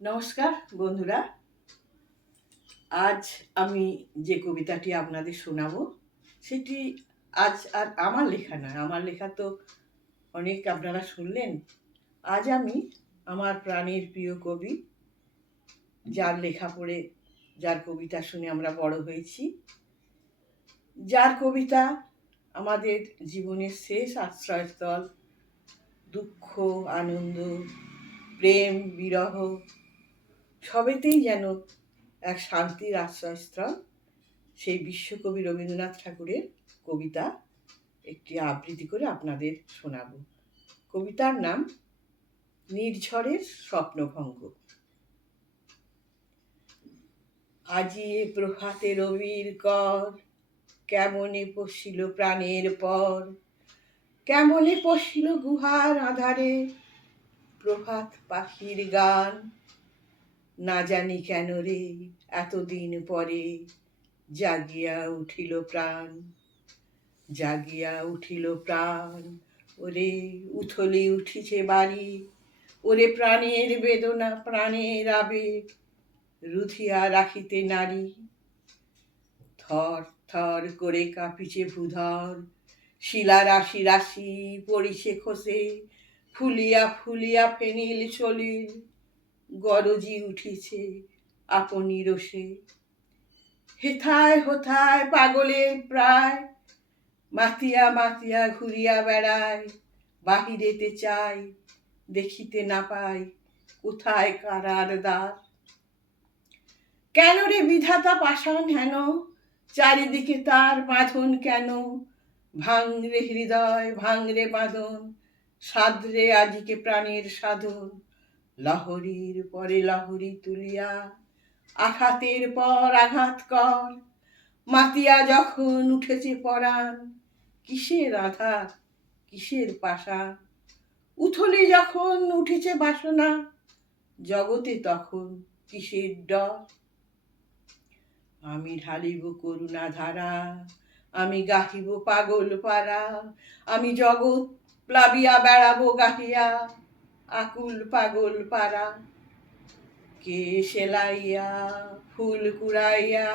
নমস্কার বন্ধুরা, আজ আমি যে কবিতাটি আপনাদের শোনাবো সেটি আজ আর আমার লেখা নয়। আমার লেখা তো অনেক আপনারা শুনলেন। আজ আমি আমার প্রাণের প্রিয় কবি, যার লেখা পড়ে, যার কবিতা শুনে আমরা বড় হয়েছি, যার কবিতা আমাদের জীবনের শেষ আশ্রয়স্থল, দুঃখ আনন্দ প্রেম বিরহ সবেতেই যেন এক শান্তির আশ্রয়স্থল, সেই বিশ্বকবি রবীন্দ্রনাথ ঠাকুরের কবিতা একটি আবৃত্তি করে আপনাদের শোনাব। কবিতার নাম নির্ঝরের স্বপ্নভঙ্গ। আজি এ প্রভাতে রবির কর, কেমনে পশিল প্রাণের পর, কেমনে পশিল গুহার আধারে প্রভাত পাখির গান। না জানি কেন রে এতদিন পরে জাগিয়া উঠিল প্রাণ, জাগিয়া উঠিল প্রাণ। ওরে উথলি উঠিছে বাড়ি, ওরে প্রাণের বেদনা প্রাণের আবেগ রুধিয়া রাখিতে নারী। থর থর করে কাঁপিছে ভূধর, শিলা রাশি রাশি পড়িছে খসে, ফুলিয়া ফুলিয়া ফেনিল সলিল গরজি উঠিছে আপনি রোষে। হেথায় হোথায় পাগলের প্রায়, মাতিয়া মাতিয়া ঘুরিয়া বেড়ায়, বাহিরেতে চাই দেখিতে না পাই কোথায় কারার দ্বার। কেন রে বিধাতা পাষাণ হেন, চারিদিকে তার বাঁধন কেন? ভাঙরে হৃদয় ভাঙরে বাঁধন, সাধরে আজিকে প্রাণের সাধন। লহরীর পরে লহরী তুলিয়া আঘাতের পর আঘাত কর, মাতিয়া যখন উঠেছে পরাণ কিসের আধার কিসের পাষাণ। উথলে যখন উঠেছে বাসনা জগতে তখন কিসের ডর। আমি ঢালিব করুণা ধারা, আমি গাহিব পাগল পারা, আমি জগৎ প্লাবিয়া বেড়াবো গাহিয়া আকুল পাগল পারা। কে সেলাইয়া ফুল কুড়াইয়া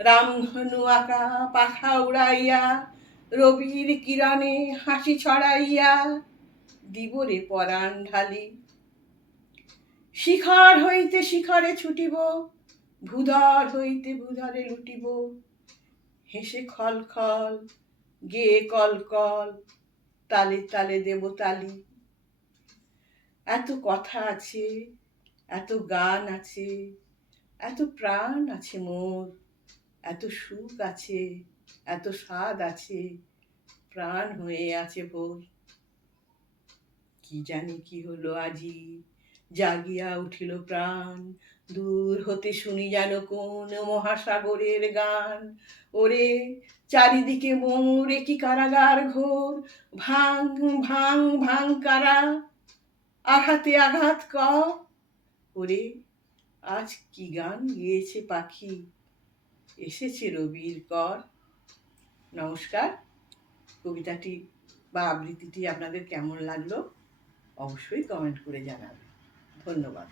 রামধনু আঁকা পাখা উড়াইয়া, রবির কিরণে হাসি ছড়াইয়া দিবরে পরাণ ঢালি। শিখর হইতে শিখরে ছুটিব, ভূধর হইতে ভূধরে লুটিব, হেসে খল খল গেয়ে কল কল তালে তালে দেব তালি। এত কথা আছে, এত গান আছে, এত প্রাণ আছে মোর, এত সুখ আছে, এত স্বাদ আছে, প্রাণ হয়ে আছে ভোর। কি জানি কি হলো আজি জাগিয়া উঠিল প্রাণ, দূর হতে শুনি যেন কোন মহাসাগরের গান। ওরে চারিদিকে মোর কি কারাগার ঘোর, ভাঙ ভাঙ ভাঙ কারা, আঘাতে আঘাত কর। ওরে আজ কি গান গেয়েছে পাখি, এসেছে রবির কর। নমস্কার। কবিতাটি বা আবৃত্তিটি আপনাদের কেমন লাগলো অবশ্যই কমেন্ট করে জানাবেন। ধন্যবাদ।